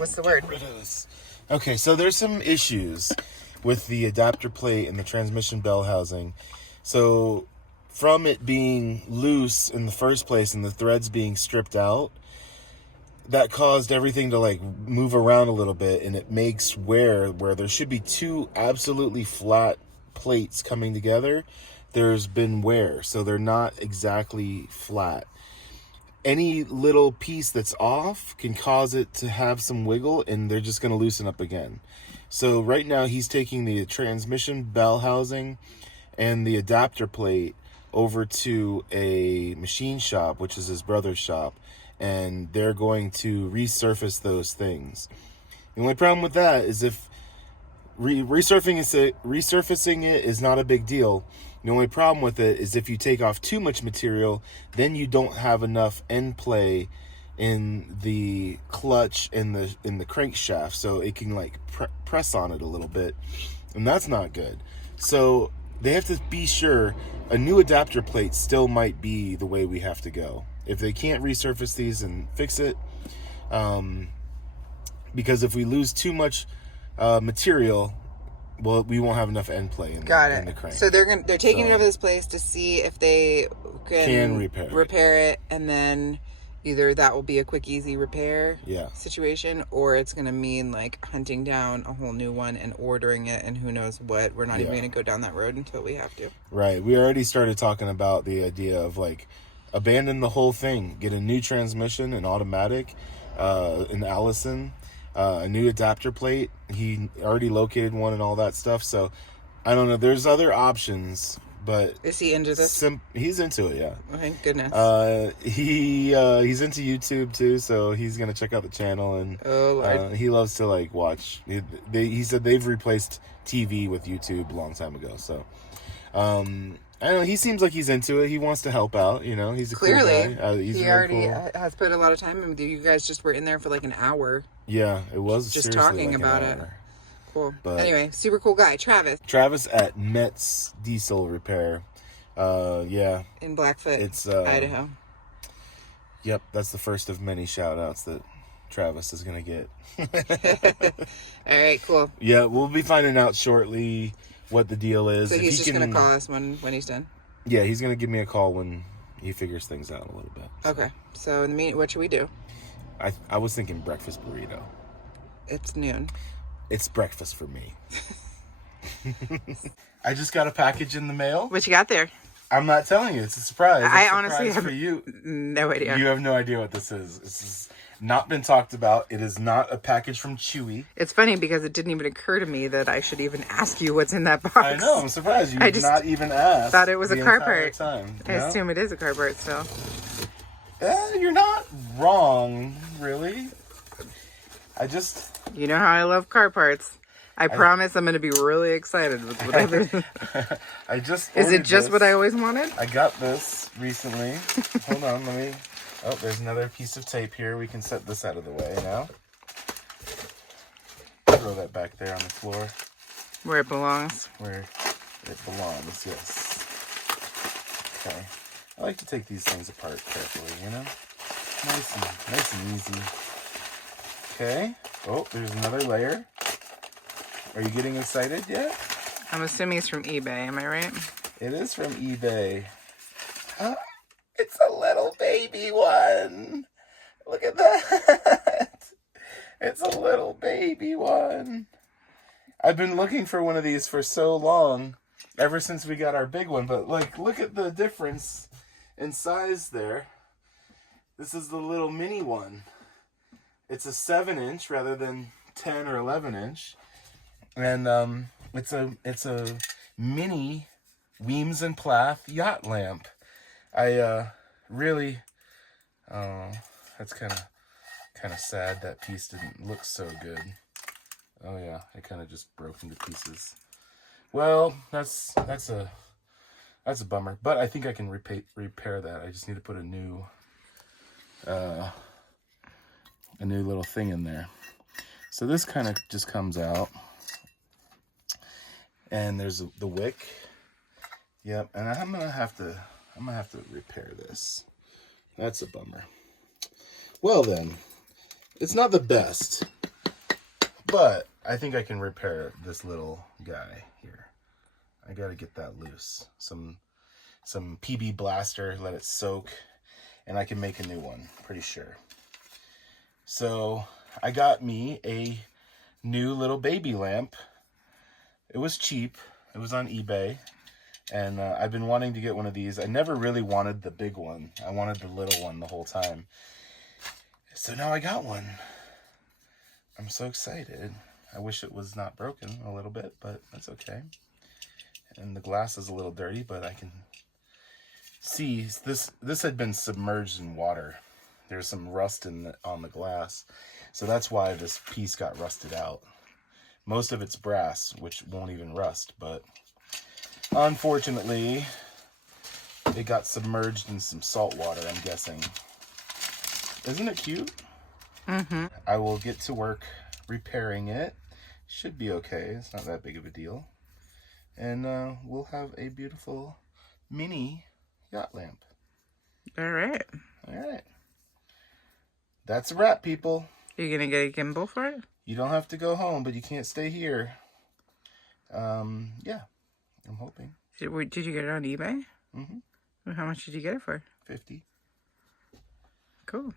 What's the word? Get rid of this. Okay, so there's some issues with the adapter plate and the transmission bell housing. So from it being loose in the first place and the threads being stripped out, that caused everything to like move around a little bit, and it makes where there should be two absolutely flat plates coming together, there's been wear, so they're not exactly flat. Any little piece that's off can cause it to have some wiggle, and they're just going to loosen up again. So right now he's taking the transmission bell housing and the adapter plate over to a machine shop, which is his brother's shop, and they're going to resurface those things. The only problem with that is if resurfacing it is not a big deal. The only problem with it is if you take off too much material, then you don't have enough end play in the clutch and in the crankshaft, so it can like press on it a little bit, and that's not good. So they have to be sure a new adapter plate still might be the way we have to go if they can't resurface these and fix it, because if we lose too much material, well, we won't have enough end play in the crank. So they're taking it over this place to see if they can repair it, and then either that will be a quick, easy repair situation, or it's going to mean like hunting down a whole new one and ordering it, and who knows what. We're not even going to go down that road until we have to. Right. We already started talking about the idea of like abandon the whole thing, get a new transmission, an automatic, an Allison, a new adapter plate. He already located one and all that stuff. So I don't know. There's other options, but is he into this? He's into it, yeah. Oh, thank goodness. He's into YouTube too, so he's gonna check out the channel, and he loves to like watch. He said they've replaced TV with YouTube a long time ago. So I don't know. He seems like he's into it. He wants to help out. You know, he's clearly cool guy. He's he really already has put a lot of time in with you. You guys just were in there for like an hour. Yeah, it was just talking like about it. Cool. But anyway, super cool guy, Travis. Travis at Metz Diesel Repair. Yeah. In Blackfoot, it's Idaho. Yep, that's the first of many shout outs that Travis is gonna get. All right, cool. Yeah, we'll be finding out shortly what the deal is. So he's just gonna call us when he's done. Yeah, he's gonna give me a call when he figures things out a little bit. So. Okay. So in the meantime, what should we do? I was thinking breakfast burrito. It's noon. It's breakfast for me. I just got a package in the mail. What you got there? I'm not telling you. It's a surprise. I honestly have for you. No idea. You have no idea what this is. This has not been talked about. It is not a package from Chewy. It's funny because it didn't even occur to me that I should even ask you what's in that box. I know. I'm surprised you did not even ask. Thought it was a car part. Time, I assume it is a car part still. You're not wrong, really. You know how I love car parts. I promise I'm going to be really excited with whatever. Is it just what I always wanted? I got this recently. Hold on, let me... Oh, there's another piece of tape here. We can set this out of the way now. Throw that back there on the floor. Where it belongs. Where it belongs, yes. Okay. I like to take these things apart carefully, you know? Nice and easy. Okay. Oh, there's another layer. Are you getting excited yet? I'm assuming it's from eBay, am I right? It is from eBay. It's a little baby one. Look at that. It's a little baby one. I've been looking for one of these for so long, ever since we got our big one. But like, look at the difference in size there. This is the little mini one. It's a 7-inch rather than 10 or 11-inch. And it's a mini Weems and Plath yacht lamp. I really, that's kind of sad that piece didn't look so good. Oh yeah, it kind of just broke into pieces. Well, that's a bummer, but I think I can repair that. I just need to put a new little thing in there. So this kind of just comes out, and there's the wick. Yep, and I'm gonna have to repair this. That's a bummer. Well then, it's not the best, But I think I can repair this little guy here. I gotta get that loose. Some PB Blaster, let it soak, and I can make a new one, pretty sure. So I got me a new little baby lamp. It was cheap. It was on eBay. And I've been wanting to get one of these. I never really wanted the big one. I wanted the little one the whole time. So now I got one. I'm so excited. I wish it was not broken a little bit, but that's okay. And the glass is a little dirty, but I can see this had been submerged in water. There's some rust on the glass. So that's why this piece got rusted out. Most of it's brass, which won't even rust, but unfortunately, it got submerged in some salt water, I'm guessing. Isn't it cute? Mm-hmm. I will get to work repairing it. Should be okay. It's not that big of a deal. And we'll have a beautiful mini yacht lamp. All right. All right. That's a wrap, people. Are you going to get a gimbal for it? You don't have to go home, but you can't stay here. Yeah. I'm hoping. Did you get it on eBay? Mm-hmm. How much did you get it for? $50. Cool.